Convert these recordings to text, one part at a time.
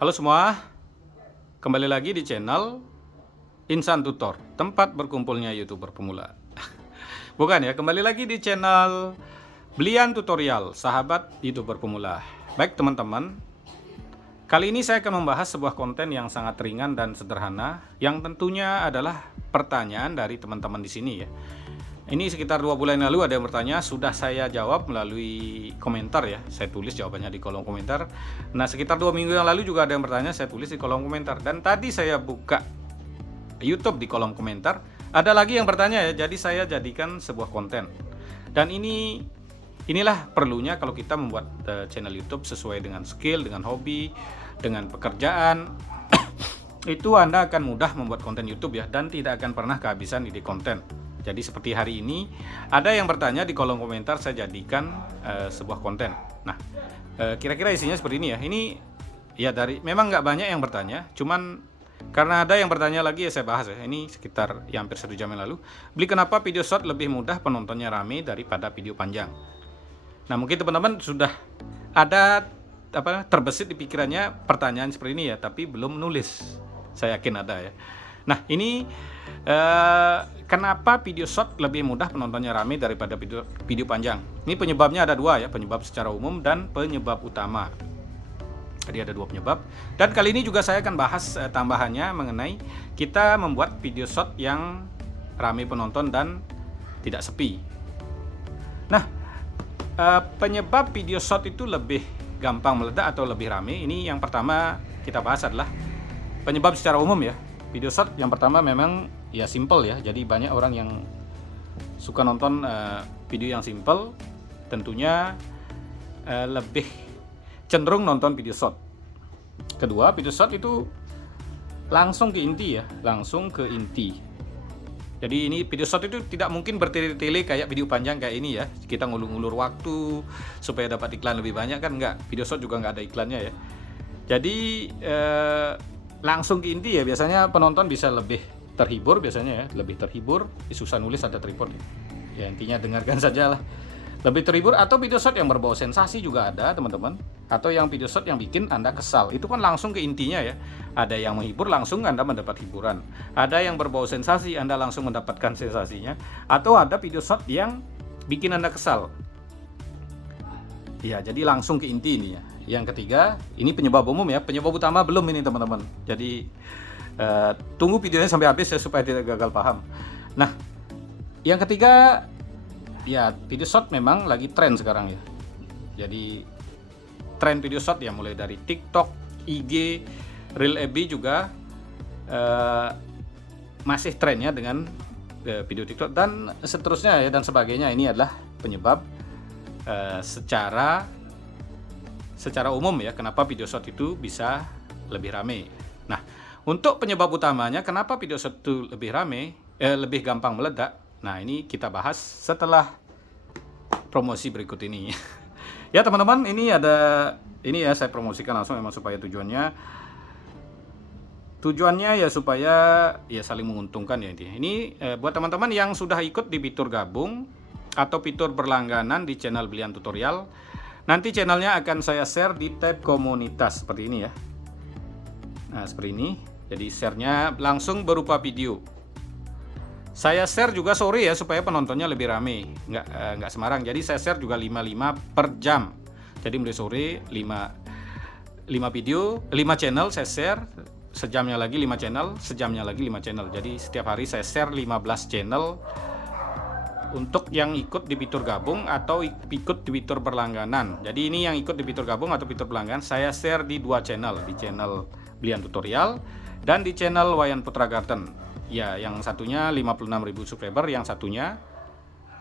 Halo semua, kembali lagi di channel Insan Tutor, tempat berkumpulnya YouTuber pemula. Bukan ya, kembali lagi di channel Blian Tutorial, sahabat YouTuber pemula. Baik teman-teman, kali ini saya akan membahas sebuah konten yang sangat ringan dan sederhana, yang tentunya adalah pertanyaan dari teman-teman di sini ya. Ini sekitar 2 bulan yang lalu ada yang bertanya, sudah saya jawab melalui komentar ya. Saya tulis jawabannya di kolom komentar. Nah, sekitar 2 minggu yang lalu juga ada yang bertanya, saya tulis di kolom komentar. Dan tadi saya buka YouTube di kolom komentar, ada lagi yang bertanya ya. Jadi saya jadikan sebuah konten. Dan inilah perlunya kalau kita membuat channel YouTube sesuai dengan skill, dengan hobi, dengan pekerjaan. Itu Anda akan mudah membuat konten YouTube ya, dan tidak akan pernah kehabisan ide konten. Jadi seperti hari ini ada yang bertanya di kolom komentar, saya jadikan sebuah konten. Nah, kira-kira isinya seperti ini ya. Ini ya memang nggak banyak yang bertanya, cuman karena ada yang bertanya lagi ya saya bahas ya. Ini sekitar ya hampir 1 jam yang lalu. Beli kenapa video short lebih mudah penontonnya rame daripada video panjang? Nah, mungkin teman-teman sudah ada terbesit di pikirannya pertanyaan seperti ini ya, tapi belum nulis. Saya yakin ada ya. Nah, ini kenapa video short lebih mudah penontonnya rame daripada video panjang? Ini penyebabnya ada 2 ya, penyebab secara umum dan penyebab utama. Jadi ada 2 penyebab. Dan kali ini juga saya akan bahas tambahannya mengenai kita membuat video short yang rame penonton dan tidak sepi. Nah, penyebab video short itu lebih gampang meledak atau lebih rame, ini yang pertama kita bahas adalah penyebab secara umum ya. Video short yang pertama memang ya simple ya, jadi banyak orang yang suka nonton video yang simple, tentunya lebih cenderung nonton video short. Kedua, video short itu langsung ke inti ya, langsung ke inti. Jadi ini video short itu tidak mungkin bertele-tele kayak video panjang kayak ini ya, kita ngulur-ngulur waktu supaya dapat iklan lebih banyak kan, enggak. Video short juga nggak ada iklannya ya. Jadi langsung ke inti ya, biasanya penonton bisa lebih terhibur, biasanya ya, lebih terhibur. Susah nulis ada tripod ya, intinya dengarkan saja lah, lebih terhibur. Atau video short yang berbau sensasi juga ada teman-teman, atau yang video short yang bikin Anda kesal, itu kan langsung ke intinya ya. Ada yang menghibur, langsung Anda mendapat hiburan. Ada yang berbau sensasi, Anda langsung mendapatkan sensasinya. Atau ada video short yang bikin Anda kesal ya, jadi langsung ke inti ini ya. Yang ketiga, ini penyebab umum ya, penyebab utama belum ini teman-teman. Jadi tunggu videonya sampai habis ya supaya tidak gagal paham. Nah, yang ketiga ya, video short memang lagi tren sekarang ya. Jadi tren video short ya, mulai dari TikTok, IG, Reel FB juga masih trennya dengan video TikTok dan seterusnya ya, dan sebagainya. Ini adalah penyebab secara umum ya, kenapa video short itu bisa lebih rame. Nah, untuk penyebab utamanya kenapa video short itu lebih rame, lebih gampang meledak. Nah, ini kita bahas setelah promosi berikut ini. Ya teman-teman, ini ya saya promosikan langsung memang supaya tujuannya ya supaya ya saling menguntungkan ya intinya. Ini buat teman-teman yang sudah ikut di fitur gabung atau fitur berlangganan di channel Blian Tutorial. Nanti channelnya akan saya share di tab komunitas seperti ini ya. Nah, seperti ini. Jadi share-nya langsung berupa video. Saya share juga sore ya supaya penontonnya lebih rame, nggak semarang. Jadi saya share juga 5 per jam. Jadi mulai sore 5 video, 5 channel saya share. Sejamnya lagi 5 channel, sejamnya lagi 5 channel. Jadi setiap hari saya share 15 channel untuk yang ikut di fitur gabung atau ikut di fitur berlangganan. Jadi ini yang ikut di fitur gabung atau fitur berlangganan saya share di 2 channel, di channel Blian Tutorial dan di channel Wayan Putra Garden. Ya, yang satunya 56.000 subscriber, yang satunya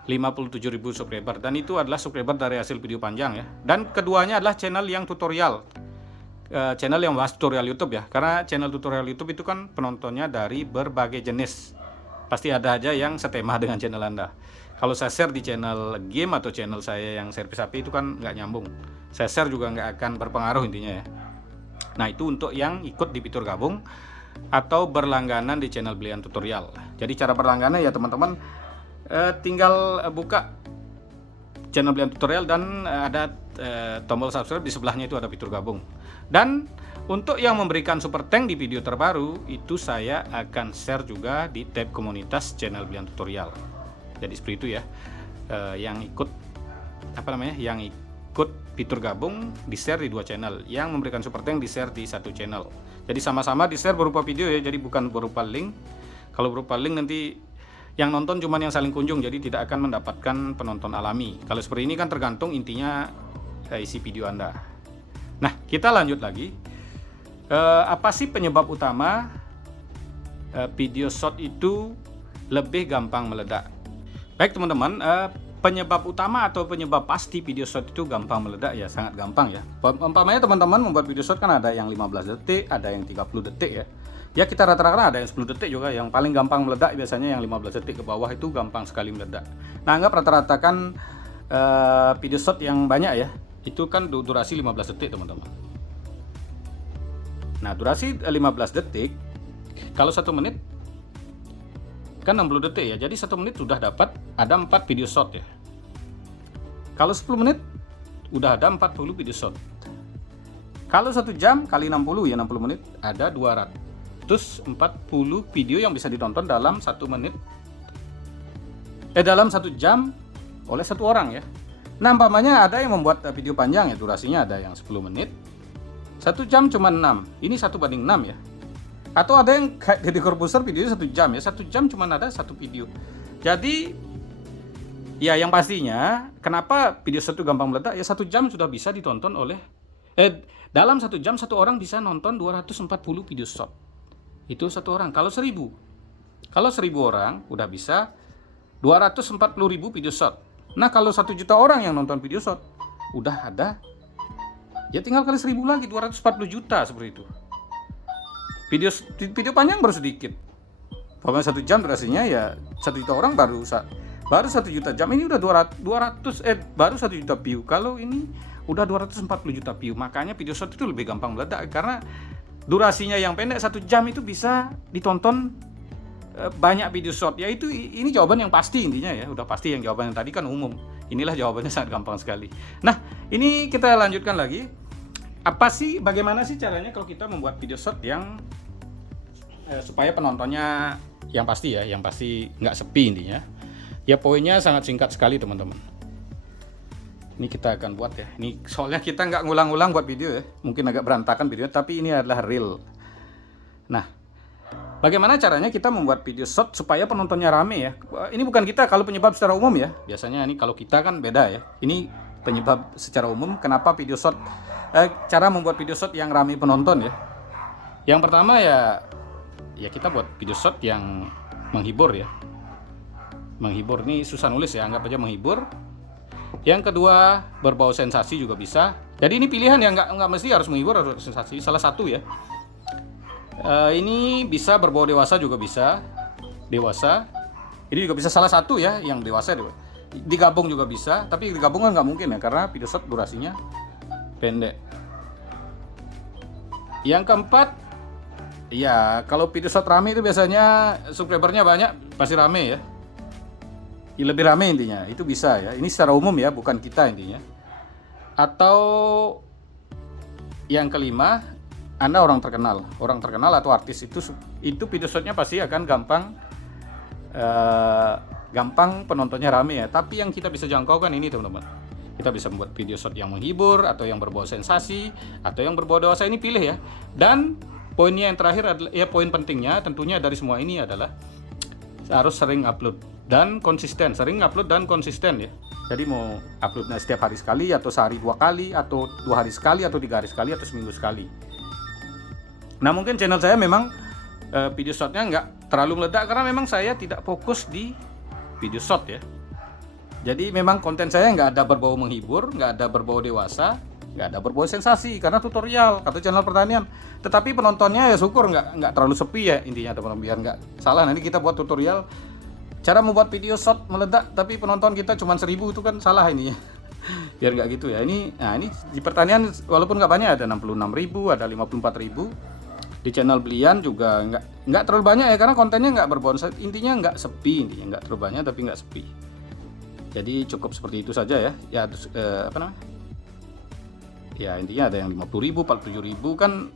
57.000 subscriber, dan itu adalah subscriber dari hasil video panjang ya. Dan keduanya adalah channel yang tutorial, channel yang bahas tutorial YouTube ya. Karena channel tutorial YouTube itu kan penontonnya dari berbagai jenis, pasti ada aja yang setema dengan channel Anda. Kalau saya share di channel game atau channel saya yang servis HP itu kan nggak nyambung. Saya share juga nggak akan berpengaruh intinya ya. Nah, itu untuk yang ikut di fitur gabung atau berlangganan di channel Blian Tutorial. Jadi cara berlangganan ya teman-teman, tinggal buka channel Blian Tutorial dan ada tombol subscribe, di sebelahnya itu ada fitur gabung. Dan Untuk yang memberikan super thank di video terbaru, itu saya akan share juga di tab komunitas channel Blian Tutorial. Jadi seperti itu ya. Yang ikut yang ikut fitur gabung di share di 2 channel, yang memberikan super thank di share di 1 channel. Jadi sama-sama di share berupa video ya, jadi bukan berupa link. Kalau berupa link nanti yang nonton cuma yang saling kunjung, jadi tidak akan mendapatkan penonton alami. Kalau seperti ini kan tergantung intinya isi video Anda. Nah, kita lanjut lagi. Apa sih penyebab utama video short itu lebih gampang meledak? Baik teman-teman, penyebab utama atau penyebab pasti video short itu gampang meledak ya, sangat gampang ya. Umpamanya teman-teman membuat video short kan ada yang 15 detik, ada yang 30 detik ya. Ya kita rata-rata ada yang 10 detik juga, yang paling gampang meledak biasanya yang 15 detik ke bawah itu gampang sekali meledak. Nah, anggap rata-rata kan video short yang banyak ya, itu kan durasi 15 detik teman-teman. Nah, durasi 15 detik, kalau 1 menit kan 60 detik ya, jadi 1 menit sudah dapat ada 4 video short ya. Kalau 10 menit udah ada 40 video short. Kalau 1 jam kali 60 ya, 60 menit ada 240 video yang bisa ditonton dalam 1 menit, dalam 1 jam oleh 1 orang ya. Nah, umpamanya ada yang membuat video panjang ya, durasinya ada yang 10 menit, 1 jam cuma 6, ini 1:6 ya. Atau ada yang kayak Deddy Corbuzier videonya 1 jam ya, 1 jam cuma ada 1 video. Jadi ya yang pastinya kenapa video short itu gampang meledak ya, 1 jam sudah bisa ditonton oleh dalam 1 jam 1 orang bisa nonton 240 video short. Itu 1 orang. Kalau 1000 orang udah bisa 240.000 video short. Nah, kalau 1 juta orang yang nonton video short udah ada ya, tinggal kali 1000 lagi 240 juta seperti itu. Video panjang baru sedikit. Pokoknya 1 jam durasinya ya 1 juta orang baru 1 juta jam, ini udah baru 1 juta view. Kalau ini udah 240 juta view. Makanya video short itu lebih gampang meledak karena durasinya yang pendek, 1 jam itu bisa ditonton banyak video short. Ya ini jawaban yang pasti intinya ya. Udah pasti, yang jawaban yang tadi kan umum. Inilah jawabannya, sangat gampang sekali. Nah, ini kita lanjutkan lagi. Bagaimana sih caranya kalau kita membuat video short yang supaya penontonnya yang pasti nggak sepi intinya. Ya poinnya sangat singkat sekali teman-teman. Ini kita akan buat ya. Ini soalnya kita nggak ngulang-ulang buat video ya. Mungkin agak berantakan videonya, tapi ini adalah real. Nah, bagaimana caranya kita membuat video short supaya penontonnya rame ya? Ini bukan kita kalau penyebab secara umum ya. Biasanya ini kalau kita kan beda ya. Ini penyebab secara umum kenapa video short, cara membuat video short yang rame penonton ya. Yang pertama ya kita buat video short yang menghibur ya. Menghibur nih susah nulis ya, anggap aja menghibur. Yang kedua, berbau sensasi juga bisa. Jadi ini pilihan ya, nggak mesti harus menghibur atau sensasi, salah satu ya. Ini bisa berbau dewasa juga bisa. Dewasa. Ini juga bisa salah satu ya, yang dewasa. Digabung juga bisa, tapi digabung kan nggak mungkin ya, karena video short durasinya pendek. Yang keempat, ya kalau video short rame itu biasanya subscribernya banyak, pasti rame ya. Lebih rame intinya, itu bisa ya. Ini secara umum ya, bukan kita intinya. Atau yang kelima, Anda orang terkenal atau artis, itu video shotnya pasti akan gampang penontonnya rame ya. Tapi yang kita bisa jangkau kan ini teman-teman. Kita bisa membuat video shot yang menghibur, atau yang berbau sensasi, atau yang berbau dewasa, ini pilih ya. Dan poinnya yang terakhir adalah, ya poin pentingnya tentunya dari semua ini adalah harus sering upload dan konsisten. Sering upload dan konsisten ya. Jadi mau uploadnya setiap hari sekali, atau sehari 2 kali, atau 2 hari sekali, atau 3 hari sekali, atau seminggu sekali. Nah, mungkin channel saya memang video shotnya nggak terlalu meledak karena memang saya tidak fokus di video short ya. Jadi memang konten saya nggak ada berbau menghibur, nggak ada berbau dewasa, nggak ada berbau sensasi, karena tutorial atau channel pertanian. Tetapi penontonnya ya syukur nggak terlalu sepi ya intinya teman-teman, biar nggak salah. Nanti kita buat tutorial cara membuat video short meledak tapi penonton kita cuma 1000, itu kan salah ininya. Biar nggak gitu ya. Ini di pertanian walaupun nggak banyak, ada 66.000, ada 54.000. Di channel Blian juga nggak terlalu banyak ya, karena kontennya nggak berbau, intinya nggak sepi, intinya nggak terlalu banyak tapi nggak sepi. Jadi cukup seperti itu saja ya. Ya Ya intinya ada yang 50.000, 47.000 kan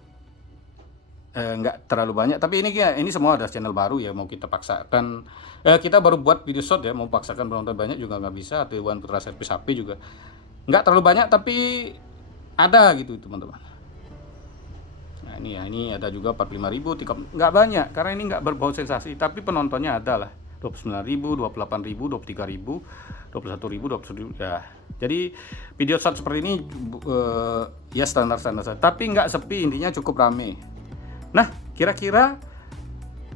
nggak terlalu banyak, tapi ini semua ada channel baru ya, mau kita paksakan kita baru buat video short ya, mau paksakan penonton banyak juga nggak bisa. Atau Iwan Putra Servis HP juga nggak terlalu banyak, tapi ada gitu teman-teman. Nah ini ada juga 45.000, nggak banyak karena ini nggak berbau sensasi, tapi penontonnya ada lah, 29.000, 28.000, 23.000, 21.000, 21.000 ya. Jadi video short seperti ini ya standar-standar saja, tapi nggak sepi, intinya cukup rame. Nah, kira-kira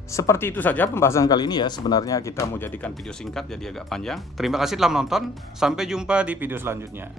seperti itu saja pembahasan kali ini ya. Sebenarnya kita mau jadikan video singkat jadi agak panjang. Terima kasih telah menonton. Sampai jumpa di video selanjutnya.